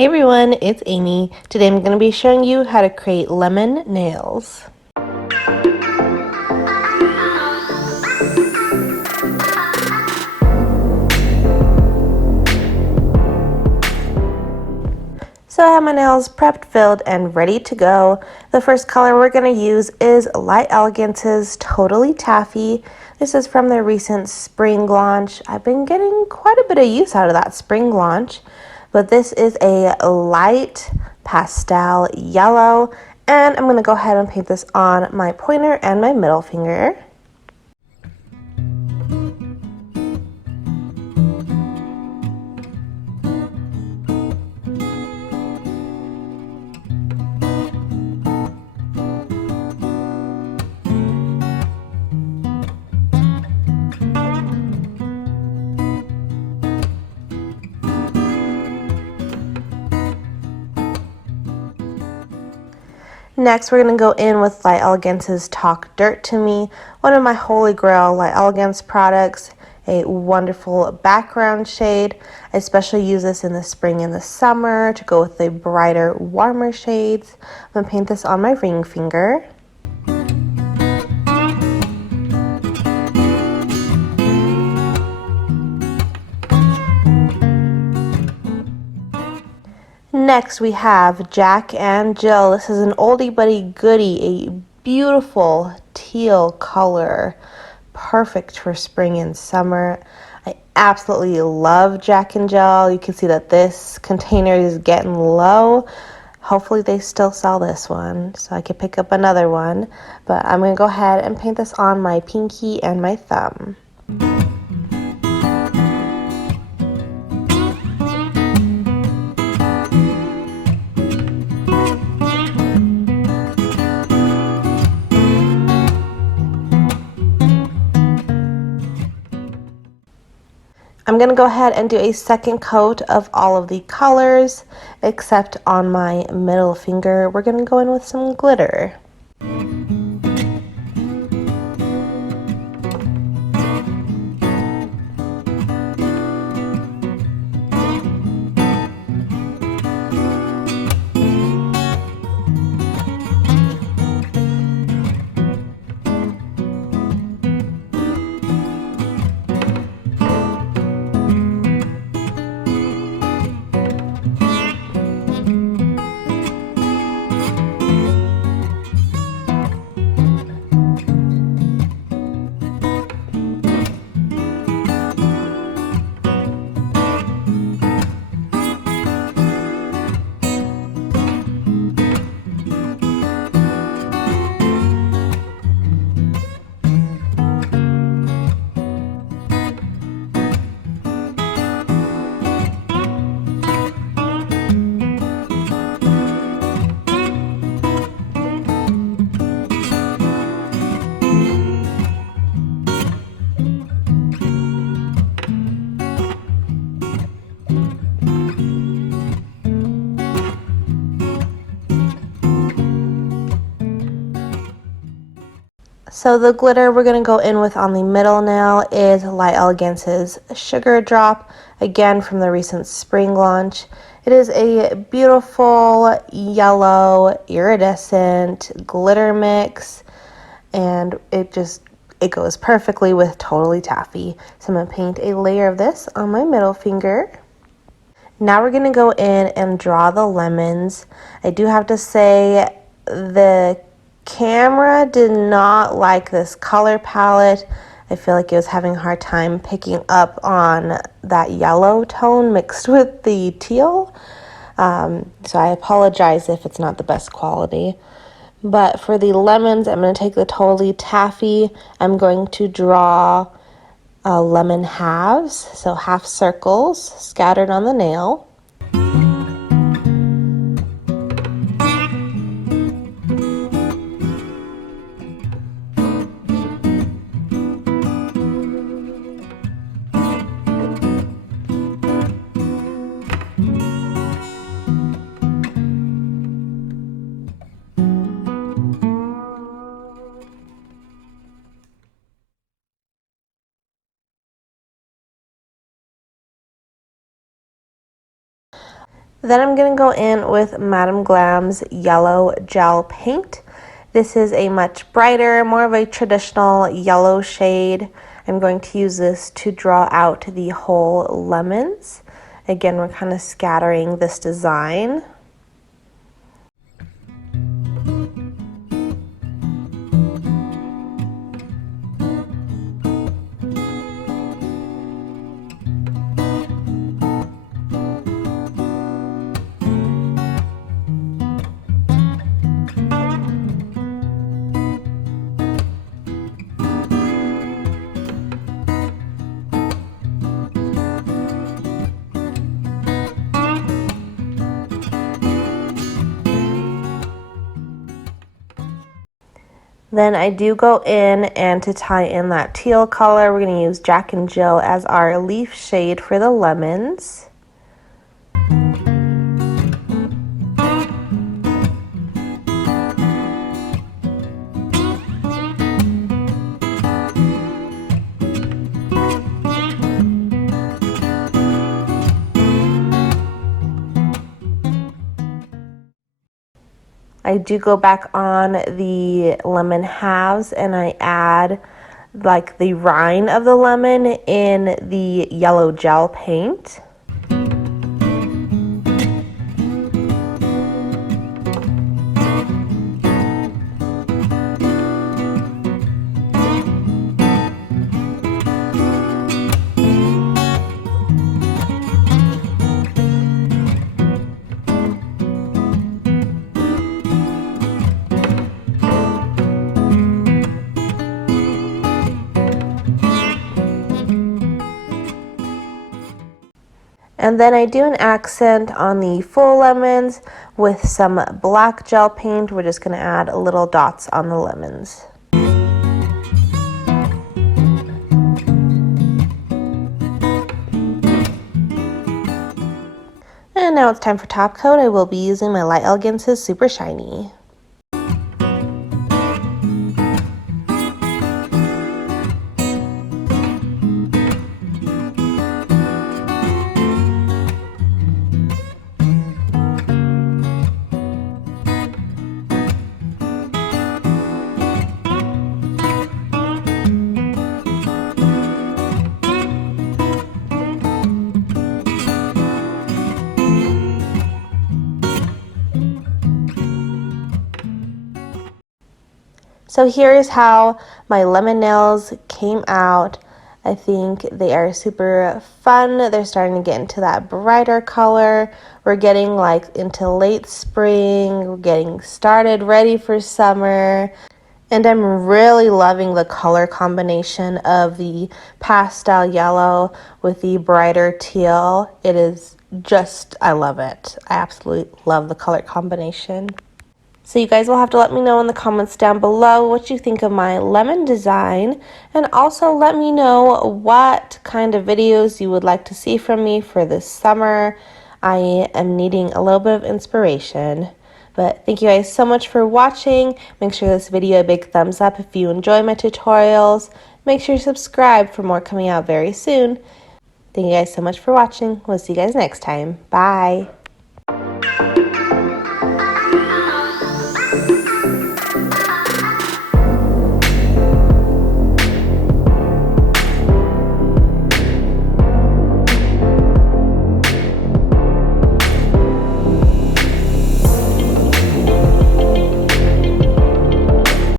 Hey everyone, it's Amy. Today I'm going to be showing you how to create lemon nails. So I have my nails prepped, filled, and ready to go. The first color we're going to use is Light Elegance's Totally Taffy. This is from their recent spring launch. I've been getting quite a bit of use out of that spring launch, but this is a light pastel yellow, and I'm going to go ahead and paint this on my pointer and my middle finger. Next, we're going to go in with Light Elegance's Talk Dirt to Me, one of my holy grail Light Elegance products, a wonderful background shade. I especially use this in the spring and the summer to go with the brighter, warmer shades. I'm going to paint this on my ring finger. Next, we have Jack and Jill. This is an oldie but a goodie, a beautiful teal color, perfect for spring and summer. I absolutely love Jack and Jill. You can see that this container is getting low. Hopefully they still sell this one so I can pick up another one. But I'm going to go ahead and paint this on my pinky and my thumb. I'm going to go ahead and do a second coat of all of the colors, except on my middle finger. We're going to go in with some glitter. So the glitter we're going to go in with on the middle nail is Light Elegance's Sugar Drop, again from the recent spring launch. It is a beautiful yellow iridescent glitter mix, and it goes perfectly with Totally Taffy. So I'm going to paint a layer of this on my middle finger. Now we're going to go in and draw the lemons. I do have to say the camera did not like this color palette. I feel like it was having a hard time picking up on that yellow tone mixed with the teal. So I apologize if it's not the best quality. But for the lemons, I'm going to take the Totally Taffy. I'm going to draw lemon halves, so half circles scattered on the nail. Then I'm going to go in with Madam Glam's yellow gel paint. This is a much brighter, more of a traditional yellow shade. I'm going to use this to draw out the whole lemons. Again, we're kind of scattering this design. Then I do go in, and to tie in that teal color, we're going to use Jack and Jill as our leaf shade for the lemons. I do go back on the lemon halves and I add like the rind of the lemon in the yellow gel paint. And then I do an accent on the full lemons with some black gel paint. We're just going to add little dots on the lemons. And now it's time for top coat. I will be using my Light Elegance's Super Shiny. So here is how my lemon nails came out. I think they are super fun. They're starting to get into that brighter color. We're getting like into late spring. We're getting started, ready for summer. And I'm really loving the color combination of the pastel yellow with the brighter teal. It is just, I love it. I absolutely love the color combination. So you guys will have to let me know in the comments down below what you think of my lemon design, and also let me know what kind of videos you would like to see from me for this summer. I am needing a little bit of inspiration. But thank you guys so much for watching. Make sure this video a big thumbs up if you enjoy my tutorials. Make sure you subscribe for more coming out very soon. Thank you guys so much for watching. We'll see you guys next time. Bye.